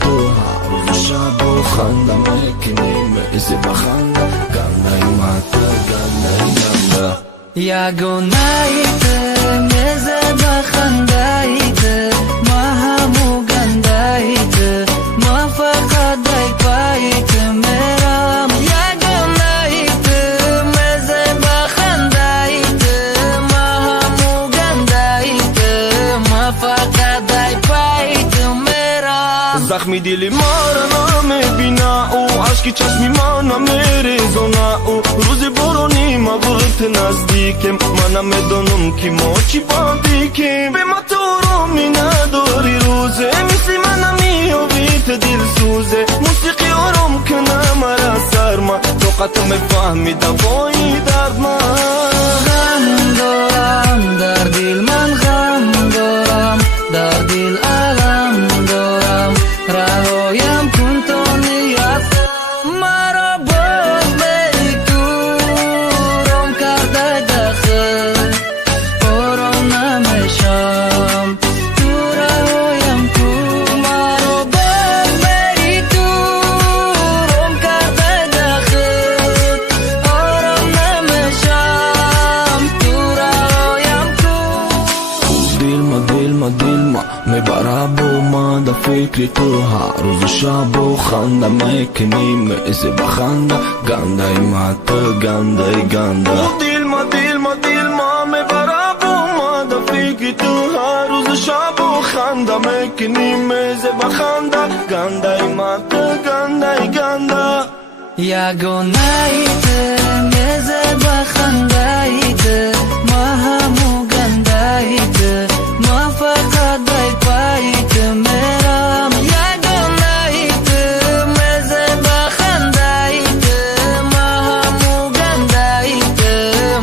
تو هر روز شب و خنده میکنیم ایزی بخنده گنده ماتا گنده گنده یگانه‌ایت میزه بخنده‌ایت ما همو گنده‌ایت ما فقط دای پایت میرم یگانه‌ایت میزه بخنده‌ایت ما همو گنده‌ایت ما فقط دای پایت میرم زخمی دلی ما را نمیبینه او عشقی چشمی ما نمیریزونه او روز بارونی ما بود نزدیکم من نمیدونم که ما چی باندیکیم به ما تو رو می نداری روزه مثل من نمیابیت دل سوزه موسیقی آرام کنه مرا سرما طاقت میفهمی دوایی درد من غم دارم در دل من غم دارم در دل علم دارم رهایم کن تا نیت مرا باز بی تو رام کرده داخل آرام نمیشم تو رهایم کن مرا باز بی تو رام کرده داخل آرام نمیشم تو رهایم کن دل ما میبره با ما در فکر تو هر روز شب و خنده میکنیم ایزی بخنده گنده ماتا گنده گنده دل ما میبره با ما در فکر تو هر روز شب و خنده میکنیم ایزی بخنده گنده ماتا گنده گنده یگانه‌ایت میزه بخنده‌ایت ما همو گنده‌ایت ما فقط دای پایت میرم یگانه‌ایت میزه بخنده‌ایت ما همو گنده‌ایت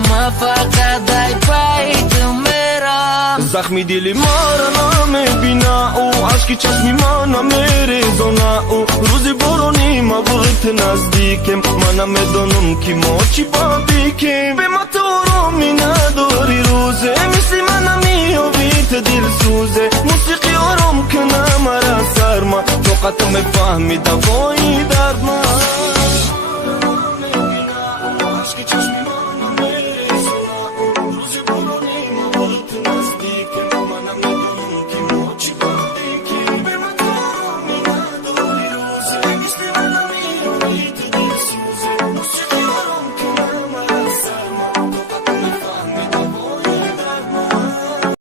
ما فقط دای پایت میرم زخمی دلی ما را نمیبینه او عشقی چشمی ما نمیریزونه او روز بارونی ما بود نزدیکم من نمیدونم که ما چی باندیکیم به ما تو رو می نداری روزه مثل من نمیابیت دل سوزه موسیقی آرام کنه مرا سرما طاقت میفهمی دوایی درد من